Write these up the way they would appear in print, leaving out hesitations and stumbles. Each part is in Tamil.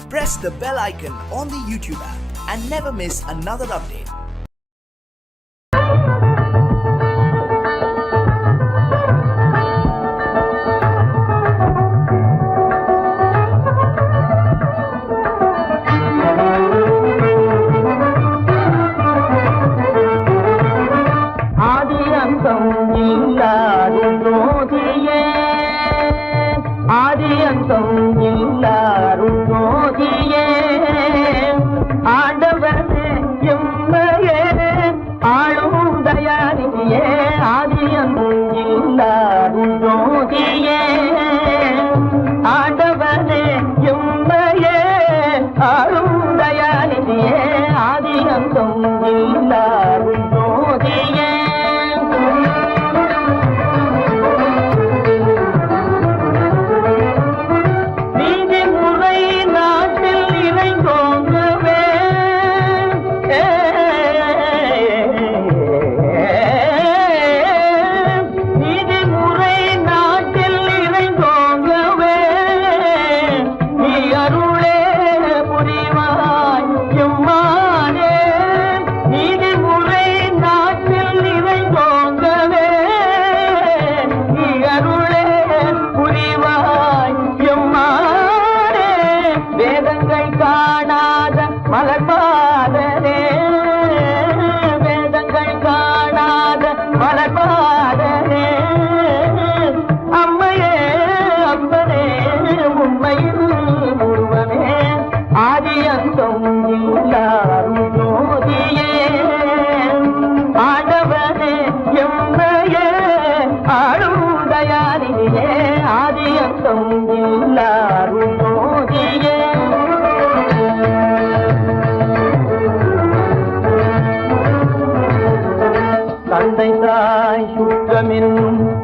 Press the bell icon on the YouTube app and never miss another update.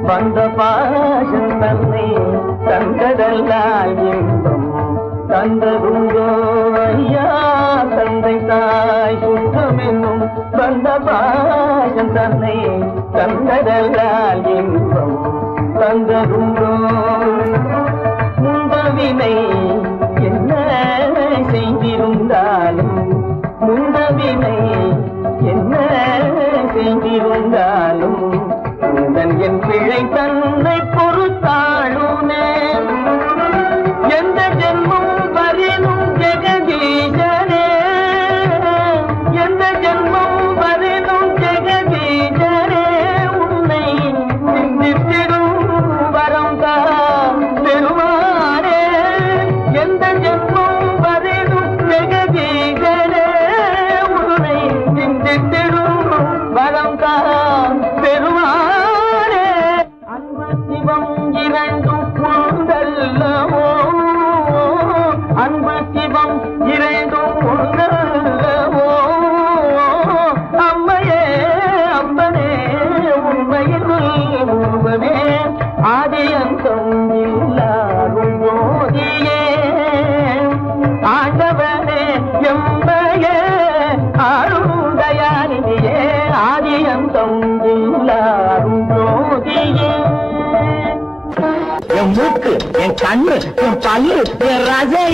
வந்த பாசம் தன்னை தந்ததல்லால் இன்பம் தந்ததுண்டோ ஐயா தந்தை தாய் சுற்றம் என்னும் வந்த பாசம் தன்னை தந்ததல்லால் இன்பம் தந்ததுண்டோ முந்தவினை என்ன செய்திருந்தாலும் முந்தவினை என்ன செய்திருந்தாலும் என் பிழை தன்னை பொறுத்தாளுனே எந்த ஜென்மம் வரினும் ஜெகதீசனே எந்த ஜென்மம் வரினும் ஜெகதீசனே உன்னை சிந்தித்திடும் வரம் தான் பெருமானே எந்த ஜென்மம் வரினும் ஜெகதீசனே உன்னை சிந்தித்திடும் வரம் தான் பெருமானே இரண்டும் உண்டல்லவோ அன்பு சிவம் இரண்டும் உண்டல்லவோ அம்மையே அம்பனே உண்மையில் உருவமே ஆதி அந்தம் இல்லாரும் ஜோதியே ஆண்டவனே எம்மையே ஆளுதயானியே ஆதி அந்தம் இல்லாரும் ஜோதியே என் மூக்கு என் கண்ணு என் பல்லு என் ரசை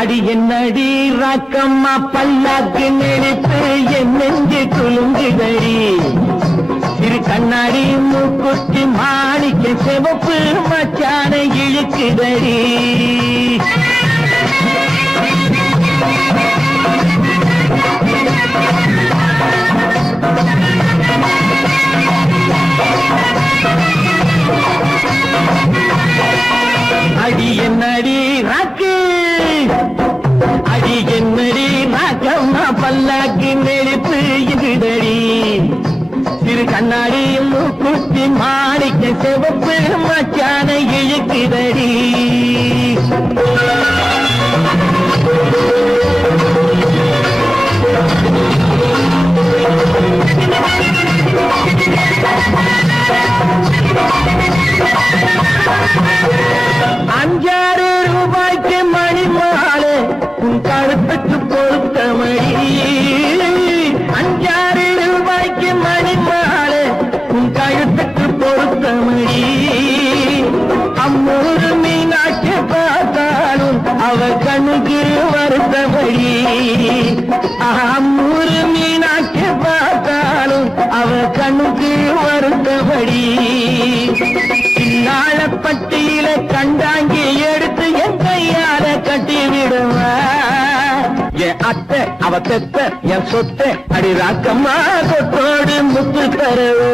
அடி என்னடி ராக்கம்மா பல்லாக்கு நினைப்பு என் நெஞ்சு குலுங்குதடி இரு கண்ணாடி மூக்குத்தி மாணிக்க சிவப்பு மச்சான இழுக்குதடி அடி என்னடி ராக்கு அடி என்னடி ராக்கம்மா பல்லாக்கு நெருப்பு இதுதடி சிறு கண்ணாடி மூக்குத்தி மாணிக்க சிவப்பு மச்சான இழுக்குதடி ₹5 மணி மாலை உன் கழுத்துக்கு பொருத்தமடி ₹5 மணி மாலை உன் கழுத்துக்கு பொருத்தமடி தொங்குதடி. சின்னாளப்பட்டியில கண்டாங்கி எடுத்து என் கையால கட்டி விடுவா. என் அத்தை அவ பெத்த என் சொத்தை அடி ராக்கம்மா சொத்தோடு முத்து தரவு.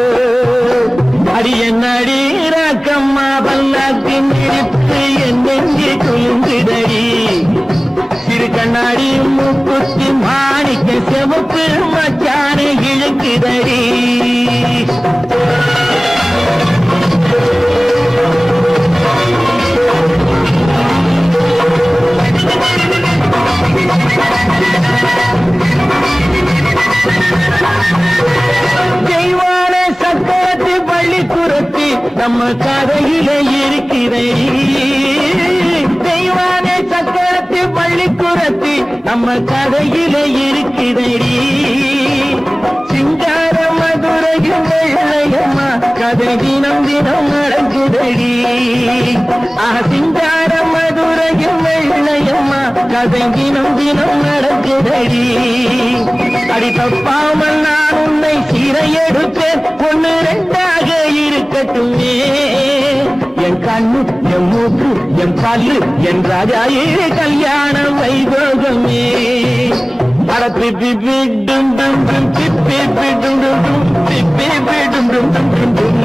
அடி என்னடி ராக்கம்மா பல்லாக்கின் இழுத்து என் நெஞ்சு குலுங்குதடி. சிறு கண்ணாடி மூக்குத்தி மாணிக்க செவப்பு மச்சான இழுக்குதடி. தெய்வான சக்கரத்து பள்ளி குரத்தி நம்ம கதையில இருக்கிறடி. தெய்வான சக்கரத்து பள்ளி குரத்தி நம்ம கதையில இருக்கிறடி. சிங்கார மதுரையும் வெள்ளையம்மா கதை தினம் தினம் நடக்குதடி. சிங்கார மதுரையும் வெள்ளையம்மா கதை தினம் தினம் நடக்குதடி. அடி தப்பாமல் நான் உன்னை சீரை எடுத்தேன், ஒன்னு ரெண்டாக இருக்கட்டுமே. என் கண்ணு என் மூக்கு என் பல்லு என் ராஜாயே கல்யாண வைபோகமே. அட பிப்பி பிடும் டும் டும் பிப்பி பிடும் டும் டும் பிப்பி பிடும் டும் டும் டும் டும்.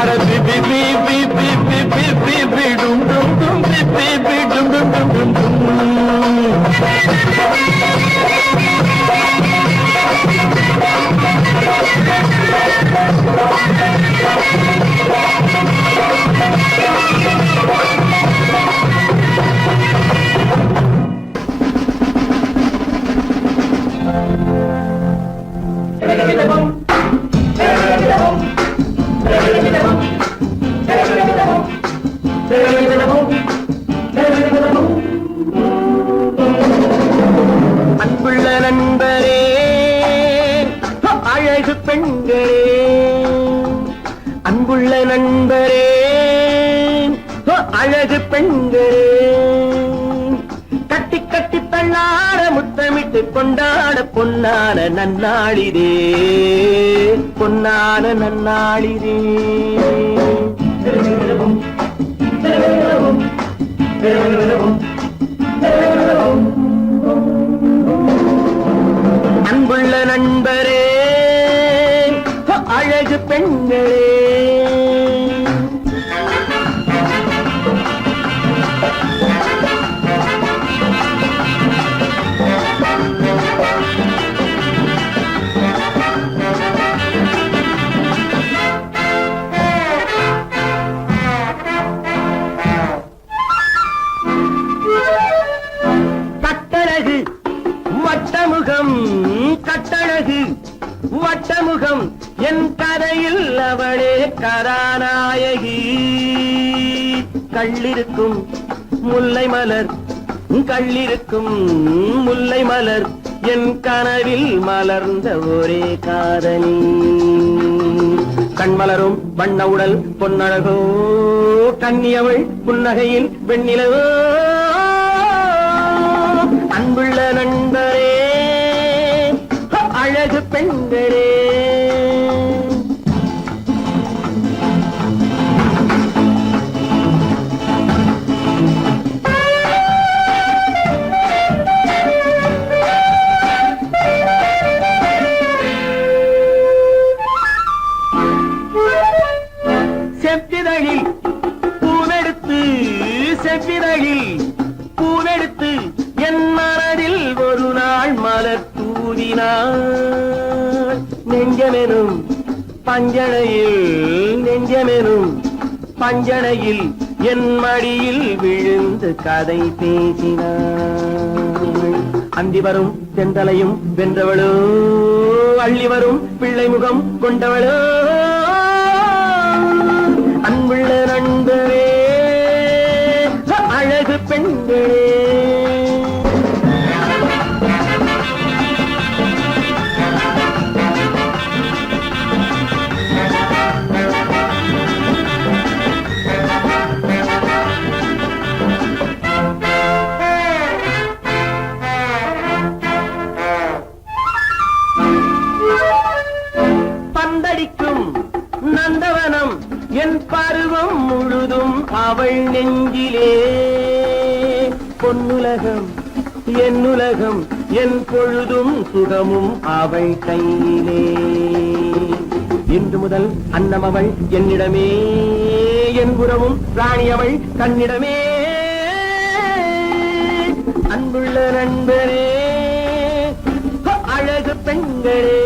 அட பிப்பி பிப்பி பிப்பி பிப்பி பிடும் டும் டும் பிப்பி பிடும் டும் டும் டும் டும். அன்புள்ள நண்பரே அழகு பெண்களே, அன்புள்ள நண்பரே அழகு பெண்களே, கட்டி கட்டி தள்ளாட முத்தமிட்டு கொண்டாட பொன்னான நன்னாளிதே, பொன்னான நன்னாளிதே. அன்புள்ள நண்பரே அழகு பெண்களே, கட்டழகு வட்டமுகம், கட்டழகு வட்டமுகம் என் கதையில் அவளே கதாநாயகி. கள்ளிருக்கும் முல்லை மலர், கள்ளிருக்கும் முல்லை மலர் என் கனவில் மலர்ந்த ஒரே காதலி. கண்மலரும் வண்ண உடல் பொன்னழகோ, கன்னியவள் புன்னகையில் வெண்ணிலவோ. அன்புள்ள நண்பரே அழகு பெண்களே, செவ்விதழில் பூவெடுத்து, செவ்விதழில் பூவெடுத்து என் மனதில் ஒரு நாள் மலர் தூவினாள். நெஞ்சமெனும் பஞ்சனையில், நெஞ்சமெனும் பஞ்சனையில் என் மடியில் விழுந்து கதை பேசினாள். அந்தி வரும் செந்தலையும் வென்றவளோ, அள்ளி வரும் பிள்ளை முகம் கொண்டவளோ. அன்புள்ள நண்பரே அழகு பெண்களே, பந்தடிக்கும் என் பருவம் முழுதும் அவள் நெஞ்சிலே பொன்னுலகம் என்னுலகம் என் பொழுதும் சுகமும் அவள் கையிலே இன்று முதல் அன்னம் அவள் என்னிடமே என் புறமும் ராணி அவள் கண்ணிடமே அன்புள்ள நண்பரே அழகு பெண்களே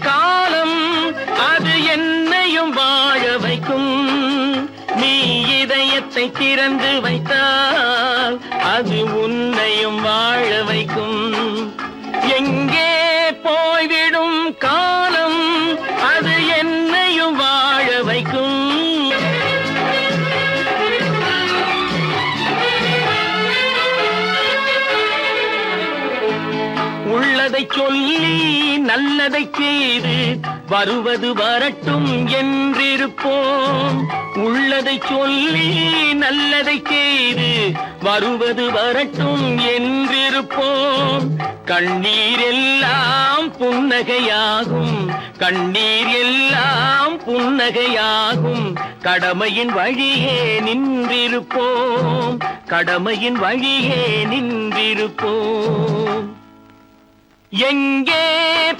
காலம் இதயத்தை திறந்து வைத்தால் அது உன்னையும் வாழ வைக்கும். எங்கே போய்விடும் காலம் அது என்னையும் வாழ வைக்கும். உள்ளதை சொல்லி நல்லதை செய்து வருவது வரட்டும் என்றிருப்போம். உள்ளதை சொல்லி நல்லதை செய்து வருவது வரட்டும் என்றிருப்போம். கண்ணீர் எல்லாம் புன்னகையாகும், கண்ணீர் எல்லாம் புன்னகையாகும். கடமையின் வழியே நின்றிருப்போம், கடமையின் வழியே நின்றிருப்போம். எங்கே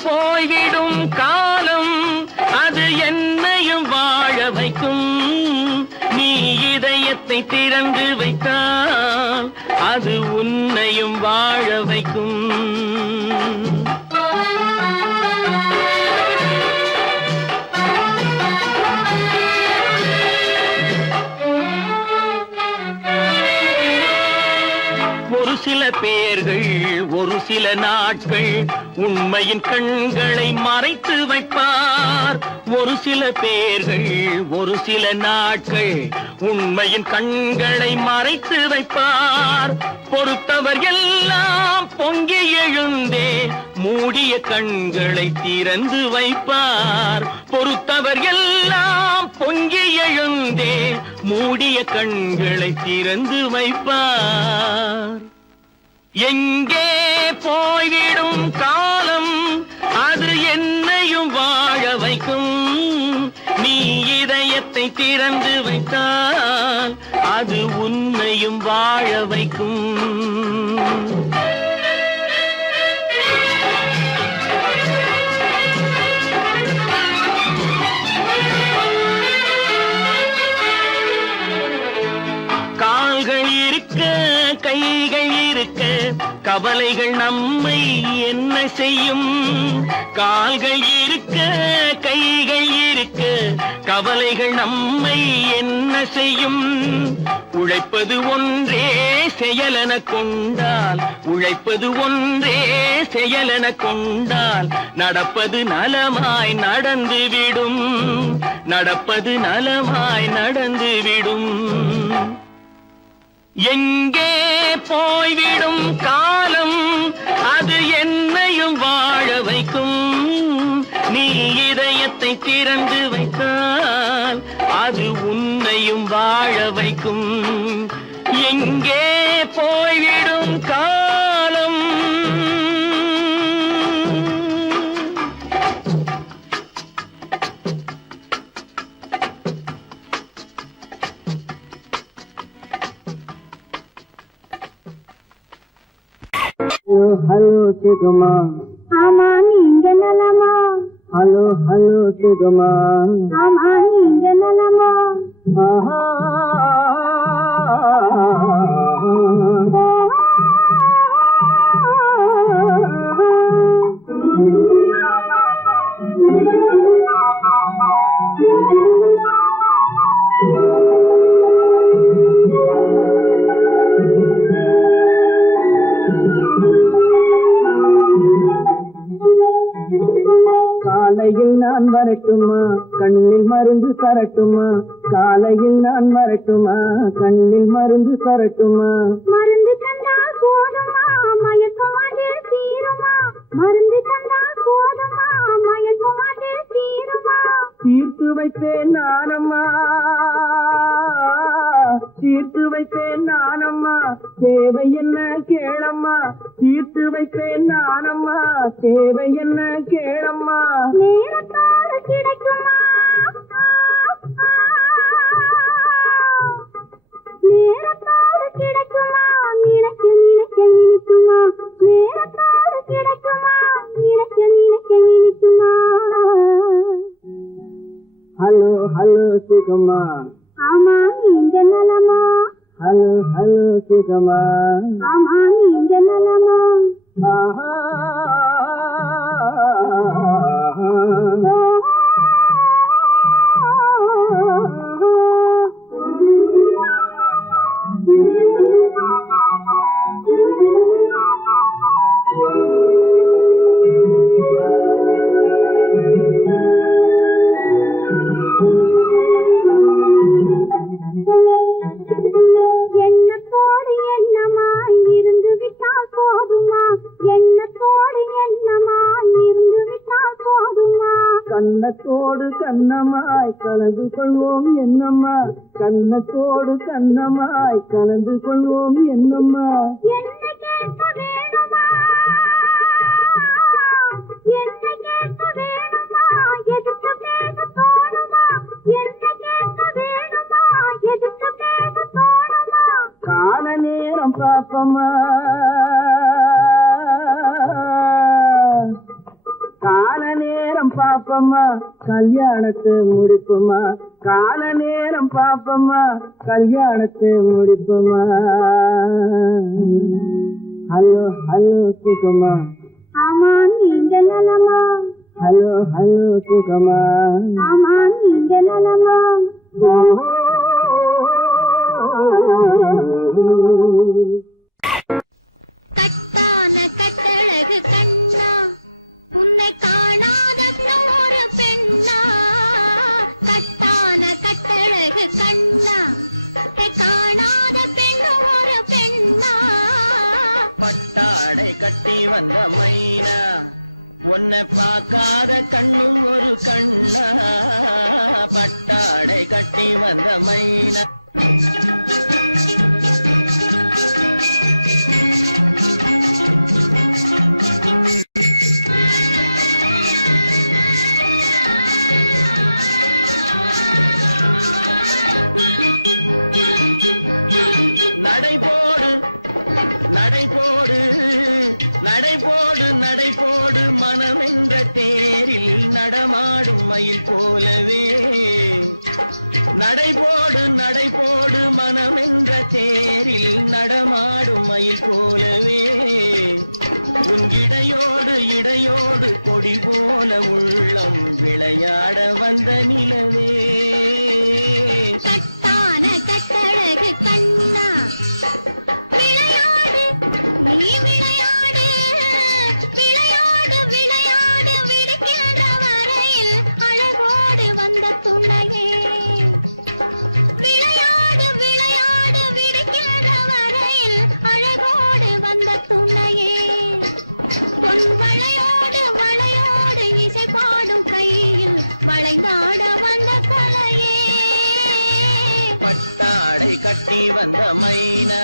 போய்விடும் காலம் அது என்னையும் வாழ வைக்கும். நீ இதயத்தை திறந்து வைத்தால் அது உன்னையும் வாழ வைக்கும். ஒரு சில பேர்கள் ஒரு சில நாட்கள் உண்மையின் கண்களை மறைத்து வைப்பார். ஒரு சில பேர்கள் ஒரு சில நாட்கள் உண்மையின் கண்களை மறைத்து வைப்பார். பொறுத்தவர் எல்லாம் பொங்கி எழுந்தே மூடிய கண்களை திறந்து வைப்பார். பொறுத்தவர் எல்லாம் பொங்கி எழுந்தே மூடிய கண்களை திறந்து வைப்பார். எங்கே போய்விடும் காலம் அது என்னையும் வாழ வைக்கும். நீ இதயத்தை திறந்து வைத்தால் அது உன்னையும் வாழ வைக்கும். கால்கள் இருக்க கைகள் இருக்க கவலைகள் நம்மை என்ன செய்யும். கால்கள் இருக்க கைகள் இருக்க கவலைகள் நம்மை என்ன செய்யும். உழைப்பது ஒன்றே செயலென கொண்டால், உழைப்பது ஒன்றே செயலென கொண்டால் நடப்பது நலமாய் நடந்துவிடும், நடப்பது நலமாய் நடந்துவிடும். எங்கே போய்விடும் காலம் அது என்னையும் வாழ வைக்கும். நீ இதயத்தை திறந்து வைத்தால் அது உன்னையும் வாழ வைக்கும். எங்கே போய்விடும் காலம் ஹலோ சிகுமா. ஆமா நீங்க நலமா? ஹலோ ஹலோ சிகுமா. ஆமா நீங்க நலமா? ஆஹா காலையில் நான் வரட்டுமா, கண்ணில் மருந்து தரட்டுமா? காலையில் நான் வரட்டுமா, கண்ணில் மருந்து தரட்டுமா? மருந்து தந்தால் போதுமா, மயக்கம் அது தீருமா? மருந்து தந்தால் போதுமா, மயக்கம் அது தீருமா? தீர்த்து வைப்பேன் நானம்மா, தீர்த்து வைப்பேன் நானம்மா. தேவை என்ன கேளம்மா, தீர்த்து வைப்பேன் நானம்மா. தேவை என்ன கேளம்மா. நேரத்தோடு கிடைக்குமா, நேரத்தோடு கிடைக்குமா? நினைக்க நினைக்க இனிக்குமா? நேரத்தோடு கிடைக்குமா? நினைக்க நினைக்க இனிக்குமா? ஹலோ ஹலோ சிகுமா. ஆமா நீங்க நலமா? ஹலோ ஹலோ சிகுமா. ஆமா நீங்க நலமா? ஆஹா கண்ணத்தோடு கண்ணமாய் கலந்து கொள்வோம் என்னம்மா கண்ணத்தோடு கண்ணமாய் கலந்து கொள்வோம் என்னம்மா என்ன கேட்க வேணுமா என்ன கேட்க வேணுமா எதுக்கு பேச தோணுமா என்ன கேட்க வேணுமா எதுக்கு பேச தோணுமா கால நேரம் பாப்பம்மா கால நேரம் பாப்பம்மா கல்யாணத்தை முடிப்புமா கால நேரம் பாப்பம்மா கல்யாணத்தை முடிப்புமா ஹலோ ஹலோ சுகமா ஆமா நீங்க நலமா ஹலோ ஹலோ சுகமா ஆமா நீங்க நலமா கட்டான கட்டழகு கண்ணா உன்னை காணாத ஒரு பெண்ணா கட்டான கட்டழகு கண்ணா உன்னை காணாத பெண் ஒரு பெண்ணா பட்டாடை கட்டி வந்த மைனா உன்னை பார்க்காத கண்ணும் ஒரு கண்ணா பட்டாடை கட்டி வந்த மைனா நடைபோடு நடைபோடு நடைபோடு மனமென்ற தேரில் நடமாடும் மயில் போலவே நடைபோடு நடைபோடு மனமென்ற தேரில் நடமாடும் மயில் போலவே உன் இடையோடு இடையோடு கொடி போல உள்ளம் விளையாட வந்த நிலவே கட்டான கட்டழகு கண்ணா விளையாடு நீ விளையாடு விளையாடு விளையாடு விடுக்கின்ற வரையில் அழகோடு வந்த துணையே விளையாடு விளையாடு விடுக்கின்ற வரையில் அழகோடு வந்த துணையே பொன் வளையோடு வளையோடு இசை பாடும் கையில் வளைந்தாட வந்த கலையே பட்டாடை கட்டி வந்த மைனா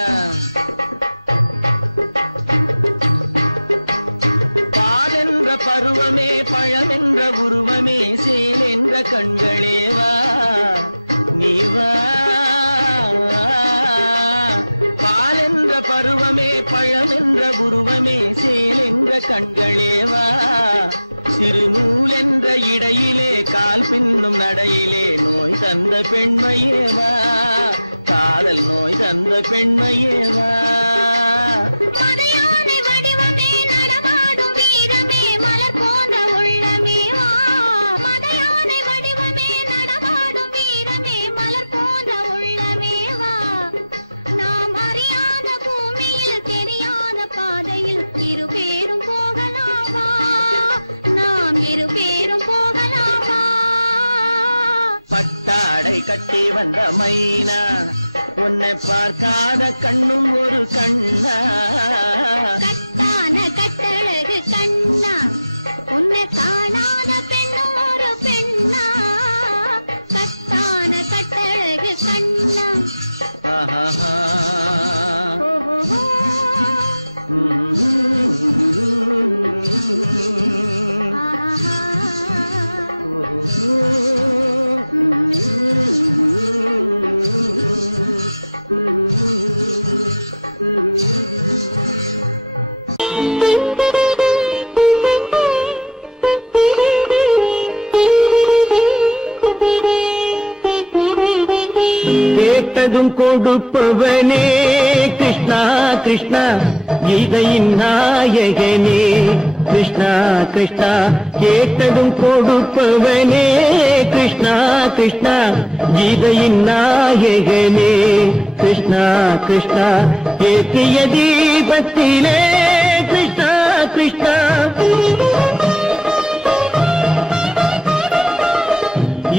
பாலென்ற பருவமே பழமென்ற உருவமே சேல் என்ற கண்களே வா நீ வா பாலென்ற பருவமே பழமென்ற உருவமே சேல் என்ற கண்களே வா சிறுநூல் என்ற இடையிலே கால் பின்னும் நடையிலே நோய் தந்த பெண்மையேவா காதல் நோய் தந்த பெண்மையேவா மதையானை வடிவமே நடமாடும் வீரமே மலர் போன்ற உள்ளமே வா மதையானை வடிவமே நடமாடும் வீரமே மலர் போன்ற உள்ளமே வா நாம் அறியாத பூமியில் தெரியாத பாதையில் இருபேரும் போகலாமா நாம் இருபேரும் போகலாமா பட்டாடை கட்டி வந்த மைனா உன்னை பார்க்காத கண்ணும் ஒரு கண்ணா கட்டான கட்டழகு கண்ணா உன்னை காணாத பெண்ணும் ஒரு பெண்ணா கட்டான கட்டழகு கண்ணா ஆஹா ஓஹோ கேட்டதும் கொடுப்பவனே கிருஷ்ணா கிருஷ்ணா கீதையின் நாயகனே கிருஷ்ணா கிருஷ்ணா கேட்டதும் கொடுப்பவனே கிருஷ்ணா கிருஷ்ணா கீதையின் நாயகனே கிருஷ்ணா கிருஷ்ணா ஏற்றிய தீபத்திலே கிருஷ்ணா கிருஷ்ணா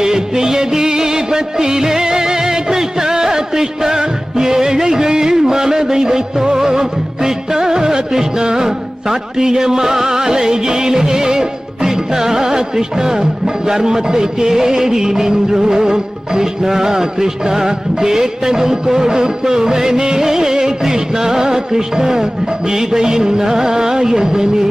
ஏற்றிய தீபத்திலே கிருஷ்ணா கிருஷ்ணா ஏழைகள் மனதை வைத்தோம் கிருஷ்ணா கிருஷ்ணா சாற்றிய மாலையிலே கிருஷ்ணா கிருஷ்ணா கிருஷ்ணா தர்மத்தை தேடி நின்றோம் கிருஷ்ணா கிருஷ்ணா கேட்டதும் கொடுப்பவனே கிருஷ்ணா கிருஷ்ணா கீதையின் நாயகனே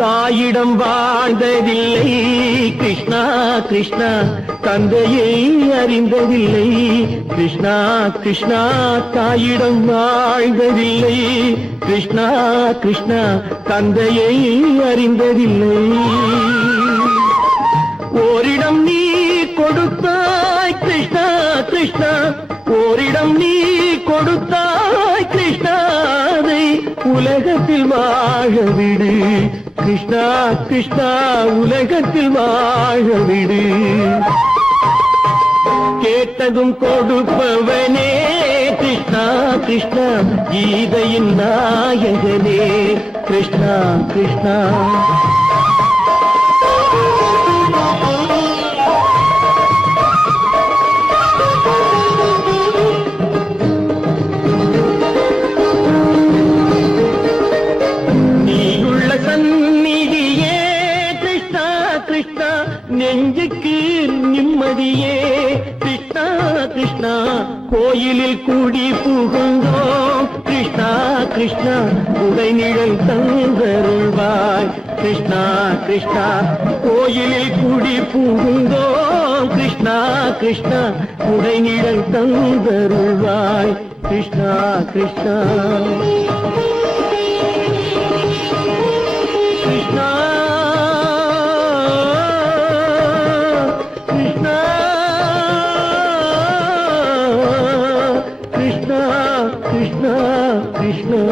தாயிடம் வாழ்ந்ததில்லை கிருஷ்ணா கிருஷ்ணா தந்தையை அறிந்ததில்லை கிருஷ்ணா கிருஷ்ணா தாயிடம் வாழ்ந்ததில்லை கிருஷ்ணா கிருஷ்ணா தந்தையை அறிந்ததில்லை ஓரிடம் நீ கொடுத்தாய் கிருஷ்ணா கிருஷ்ணா ஓரிடம் நீ கொடுத்தாய் கிருஷ்ணாவை உலகத்தில் வாழ விடு கிருஷ்ணா கிருஷ்ணா உலகத்தில் வாழ விடு கேட்டதும் கொடுப்பவனே கிருஷ்ணா கிருஷ்ணா கீதையின் நாயகனே கிருஷ்ணா கிருஷ்ணா நெஞ்சுக்கு நிம்மதியே கிருஷ்ணா கிருஷ்ணா கோயிலில் கூடி புகுந்தோம் கிருஷ்ணா கிருஷ்ணா உடை நிழல் தந்தருள்வாய் கிருஷ்ணா கிருஷ்ணா கோயிலில் கூடி புகுந்தோம் கிருஷ்ணா கிருஷ்ணா உடை நிழல் தந்தருள்வாய் கிருஷ்ணா கிருஷ்ணா கிருஷ்ணா கிருஷ்ணா கிருஷ்ணா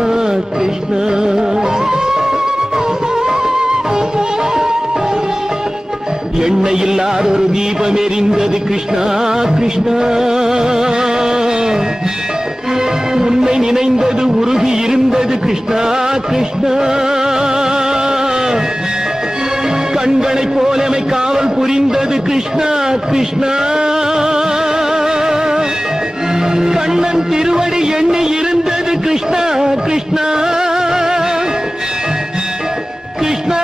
கிருஷ்ணா எண்ணெய் இல்லாத ஒரு தீபம் எரிந்தது கிருஷ்ணா கிருஷ்ணா உன்னை நினைந்தது உருகி இருந்தது கிருஷ்ணா கிருஷ்ணா கண்களைப் போலமை காவல் புரிந்தது கிருஷ்ணா கிருஷ்ணா கண்ணன் திருவடி எண்ணி இருந்தது கிருஷ்ணா கிருஷ்ணா கிருஷ்ணா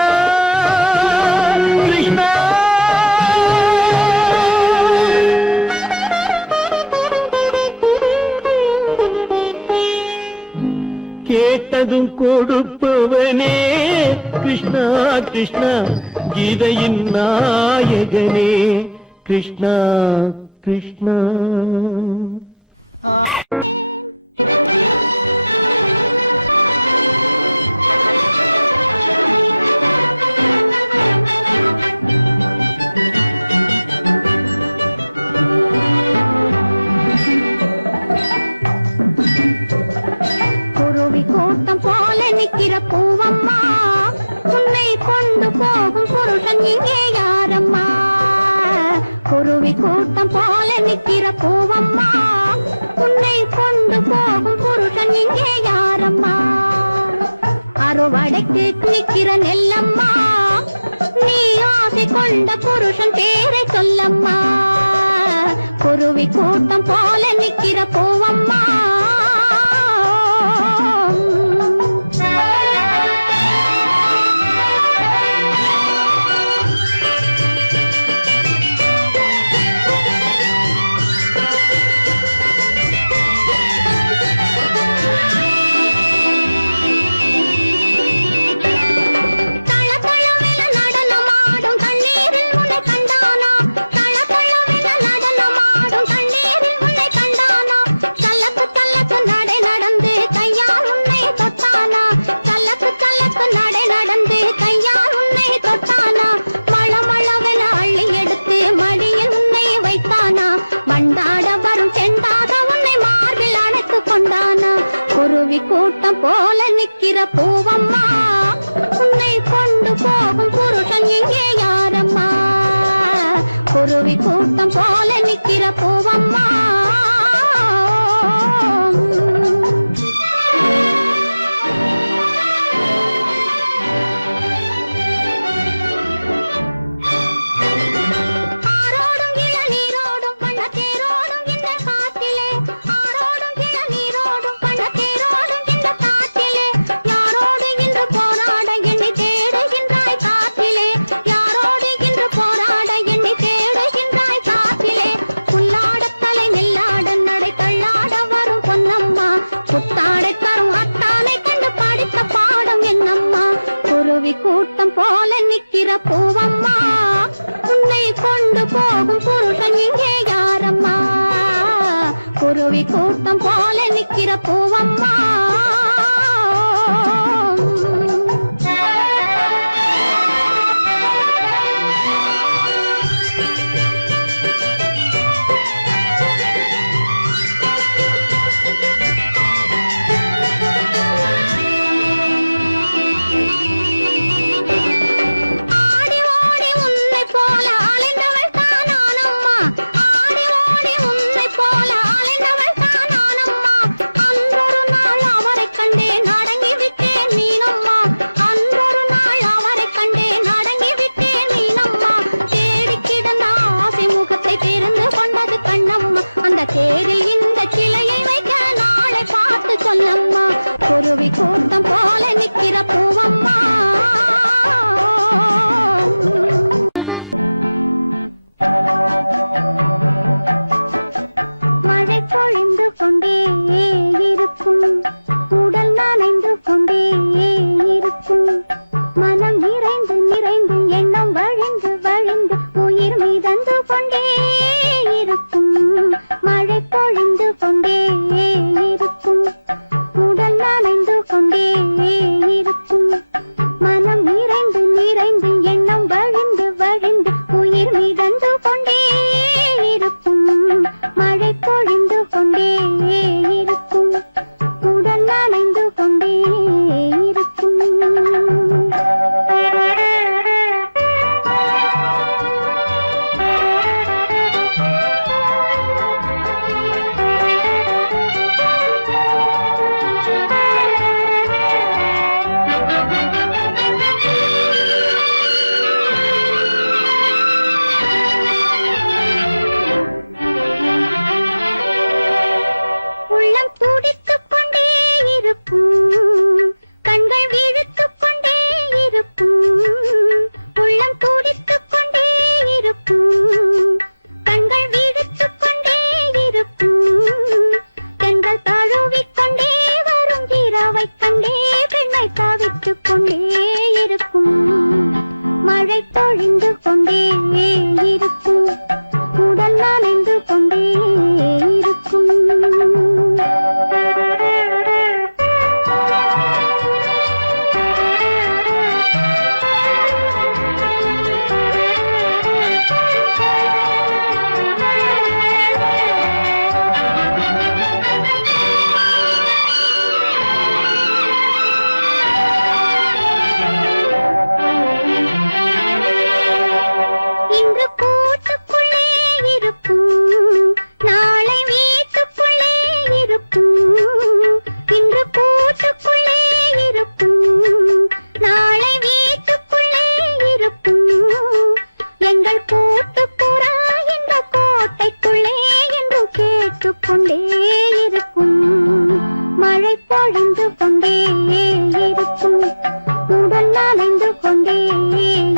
கிருஷ்ணா கேட்டதும் கொடுப்பவனே கிருஷ்ணா கிருஷ்ணா கீதையின் நாயகனே கிருஷ்ணா கிருஷ்ணா குருவி கூட்டம் போல நிக்கிற பூவம்மா உன்னை கொண்டு போகும் புருஷன் இங்கே யாரம்மா குருவி கூட்டம் போல நிக்கிற பூவம்மா உன்னை கொண்டு போகும் புருஷன் இங்கே யாரம்மா அறுவடைக்கு நிக்கிற நெல்லம்மா நீ ஆசை கொண்ட புருஷன் பேரை சொல்லம்மா குருவி கூட்டம் போல நிக்கிற பூவம்மா கூட்டம் போல நிக்கிற பூவம்மா உன்னை கொண்டு போகும் புருஷன் இங்கே யாரம்மா குருவி கூட்டம் போல நிக்கிற பூவம்மா ஆரோடும் இளநீரோடும் வண்ணத்தேரோடும் புத்தாடை தரும் அத்தானை கண்டு படித்த பாடம் என்னம்மா குருவி கூட்டம் போல நிக்கிற பூவம்மா உன்னை கொண்டு போகும் புருஷன் இங்கே யாரம்மா குருவி கூட்டம் போல நிக்கிற பூவம்மா தேரில் இந்த கிளையை வைக்க நாளை பார்த்து சொல்லம்மா குருவி கூட்டம் போல நிக்கிற பூவம்மா மழை பொழிந்து கொண்டே இருக்கும் உடல் நனைந்து கொண்டே இருக்கும் மனம் நிறைந்து நிறைந்து எண்ணம் வழிந்து வழிந்து உயிர் மீதந்து கொண்டே இருக்கும் மழை பொழிந்து கொண்டே இருக்கும் உடல் நனைந்து கொண்டே இருக்கும் மனம் நிறைந்து நிறைந்து எண்ணம் வழிந்து வழிந்து உயிர் மீதந்து கொண்டே இருக்கும் மழை பொழிந்து கொண்டே இருக்கும் உடல் நனைந்து கொண்டே இருக்கும் உள்ளம் துடித்துக் கொண்டே இருக்கும் கண்கள் விழித்துக் கொண்டே இருக்கும் உள்ளம் துடித்துக் கொண்டே இருக்கும் கண்கள் விழித்துக் கொண்டே இருக்கும் தென்றல் தழுவிக் கொண்டே வரும் இரவை கண்டே பெண்ணை தவித்துக் கொண்டே இருக்கும் மழை பொழிந்து கொண்டே இருக்கும் உடல் நனைந்து கொண்டே இருக்கும் இன்று கூட்டுக்குள்ளே இருக்கும் நாளை வீட்டுக்குள்ளே இருக்கும் இன்று கூட்டுக்குள்ளே இருக்கும் நாளை வீட்டுக்குள்ளே இருக்கும் எங்கள் கூட்டுப்புறா இந்த கோட்டைக்குள்ளே என்று கேட்டுக்கொண்டே இருக்கும் மழை பொழிந்து கொண்டே இருக்கும் உடல் நனைந்து கொண்டே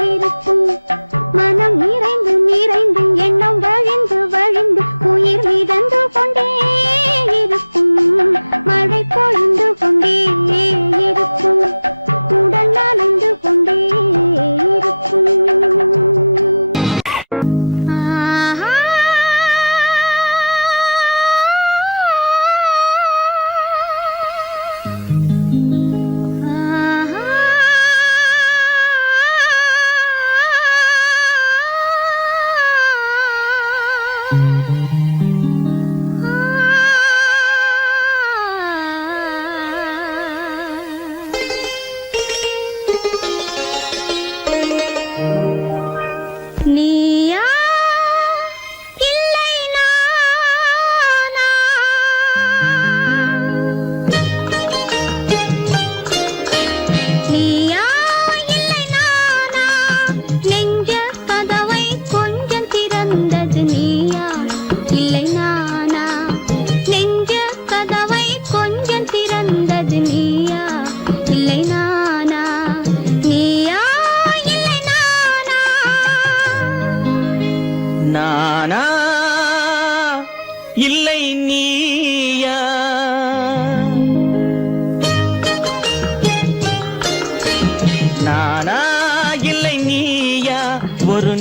இருக்கும் மனம் நிறைந்து நிறைந்து எண்ணம் வழிந்து வழிந்து உயிர் மிதந்து கொண்டே இருக்கும் மழை பொழிந்து கொண்டே இருக்கும் உடல் நனைந்து கொண்டே இருக்கும்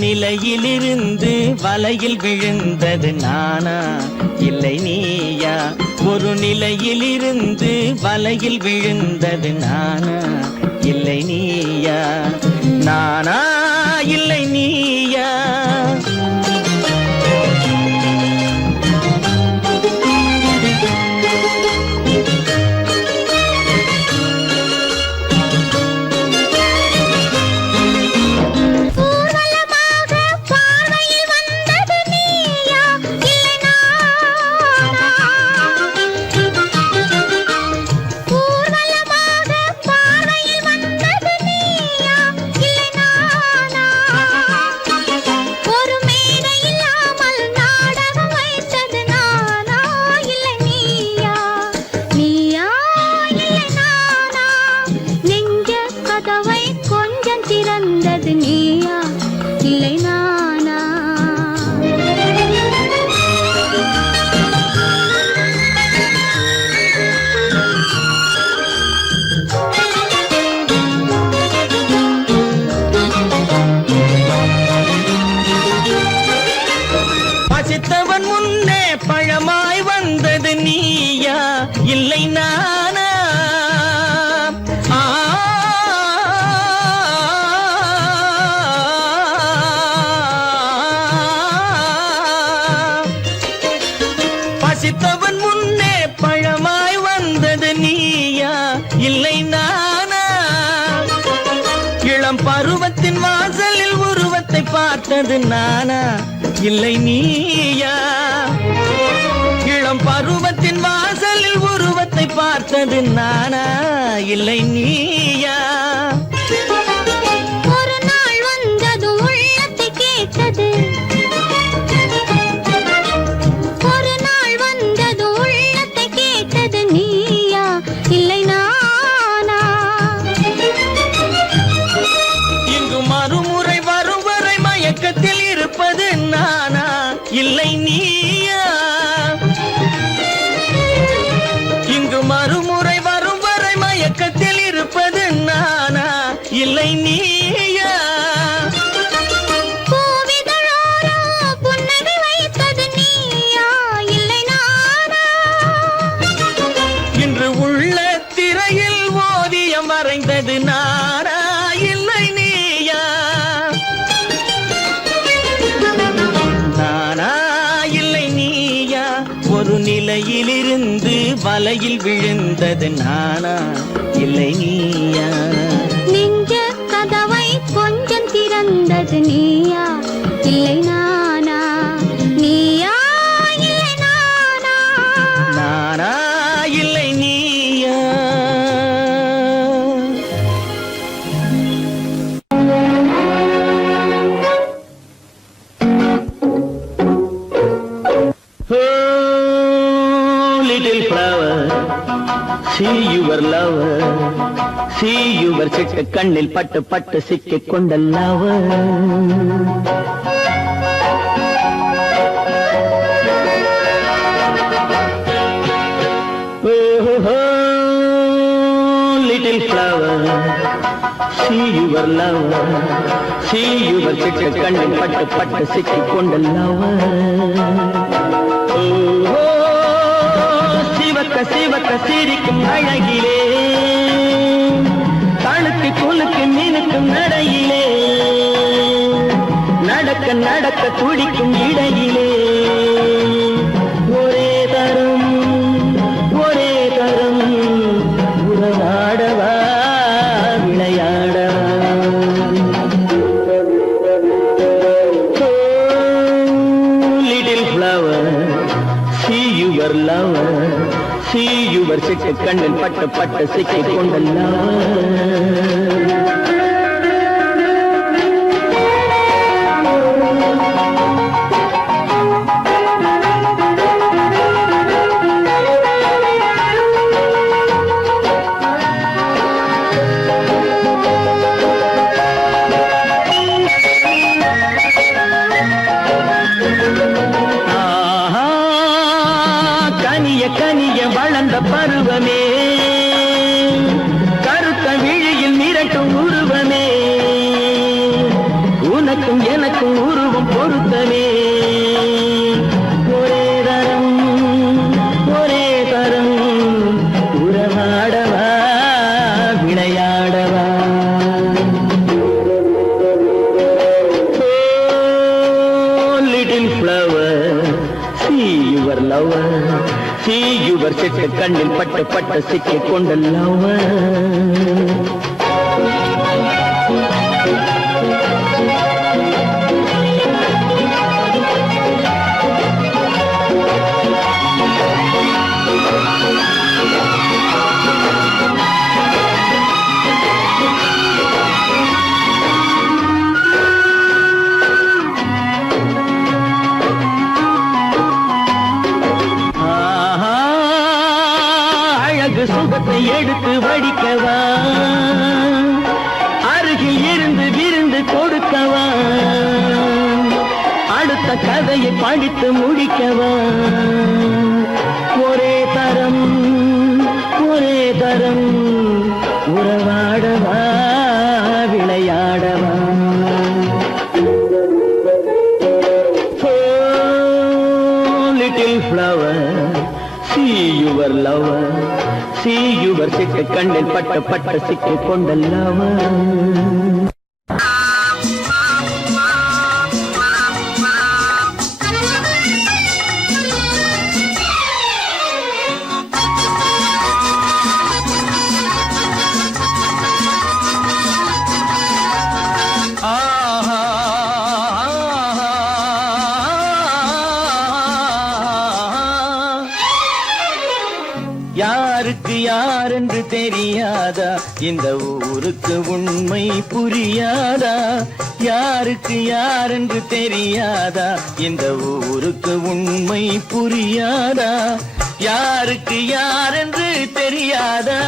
நிலையிலிருந்து வலையில் விழுந்தது நானா இல்லை நீயா? ஒரு நிலையிலிருந்து வலையில் விழுந்தது நானா இல்லை நீயா? நானா இல்லை நீயா? பசித்தவன் முன்னே பழமாய் வந்தது நீயா இல்லை நானா? பசித்தவன் முன்னே பழமாய் வந்தது நீயா இல்லை நானா? இளம் பருவத்தின் வாசலில் உருவத்தை பார்த்தது நானா இல்லை நீயா? இளம் பருவத்தின் வாசலில் உருவத்தை பார்த்தது நானா இல்லை நீயா? ஒரு நாள் வந்தது உள்ளத்தை கேட்டது, ஒரு நாள் வந்தது உள்ளத்தை கேட்டது நீயா இல்லை நானா? இங்கு மறுமுறை வரும் வரை மயக்கத்தில் இருப்பது நானா இல்லை நீயா? இங்கு மறுமுறை வரும் வரை மயக்கத்தில் இருப்பது நானா இல்லை நீயா? பூவிதழோரோ புன்னகை வைத்தது நீயா இல்லை நானா? இன்று உள்ள திரையில் ஓவியம் வரைந்தது நானா இல்லை நீயா? நானா இல்லை நீயா? ஒரு நிலையிலிருந்து வலையில் விழுந்தது நானா இல்லை நீயா? நெஞ்ச கதவை கொஞ்சம் திறந்தது நீயா இல்லை நானா? நீயா இல்லை நானா? நானா இல்லை நீயா? Little flower, see your lover, see your சிக்க கண்ணில் பட்டு பட்டு சிக்கிக் கொண்ட lover. Oh, little flower, see your lover, see your சிக்க கண்ணில் பட்டு பட்டு சிக்கிக் கொண்ட lover. சிவக்க சிவக்க சிரிக்கும் அழகிலே, தழுக்கு குலுக்கு மினுக்கும் நடையிலே, நடக்க நடக்க துடிக்கும் இடையிலே, ஒரே தரம் உறவாடவா விளையாடவா? Little flower, see your lover, see your சிக்க கண்ணில் பட்டு பட்டு சிக்கிக் கொண்ட lover. கனிய வளர்ந்த பருவமே, கருத்த விழியில் மிரட்டும் உருவமே, உனக்கு உனக்கும் எனக்கும் உருவம் பொருத்தமே ஒரே தரம் ஒரே தரம் உறவாடவா விளையாடவா little flower see your lover see your செட்டு கண்ணில் பட்ட பட்ட சிக்கிக் கொண்ட lover சுகத்தை எடுத்து வடிக்கவா அருகில் இருந்து விருந்து கொடுக்கவா அடுத்த கதையை படித்து முடிக்கவா ஒரே தரம் உறவாடவா விளையாடவா little flower see your lover see your சிட்டு கண்ணில் பட்ட பட்ட சிக்கிக் கொண்ட lover யாருக்கு யார் என்று தெரியாதா இந்த ஊருக்கு உண்மை புரியாதா யாருக்கு யார் என்று தெரியாதா இந்த ஊருக்கு உண்மை புரியாதா யாருக்கு யார் என்று தெரியாதா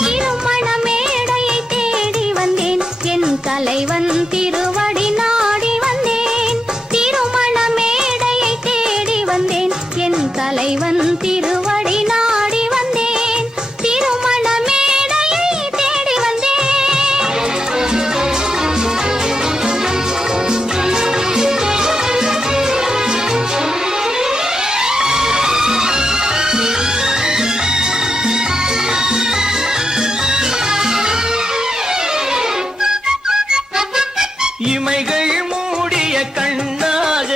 திருமண மேடையை தேடி வந்தேன் என் தலைவன் திருவடி நாடி வந்தேன் திருமண மேடையை தேடி வந்தேன் என் தலைவன் திருவடி நாடி வந்தேன் திருமண மேடையை தேடி இமைகள் மூடிய கண்ணாக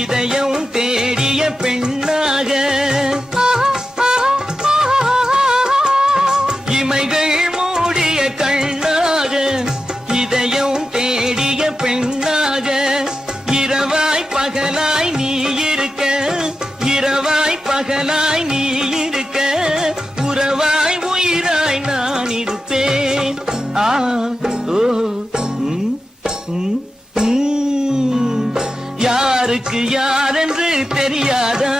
இதயம் தேடிய பெண்ணாக இமைகள் மூடிய கண்ணாக இதயம் தேடிய பெண்ணாக இரவாய் பகலாய் நீ இருக்க இரவாய் பகலாய் நீ இருக்க உறவாய் உயிராய் நான் இருப்பேன் ஆ ஓ யாருக்கு யார் என்று தெரியாதா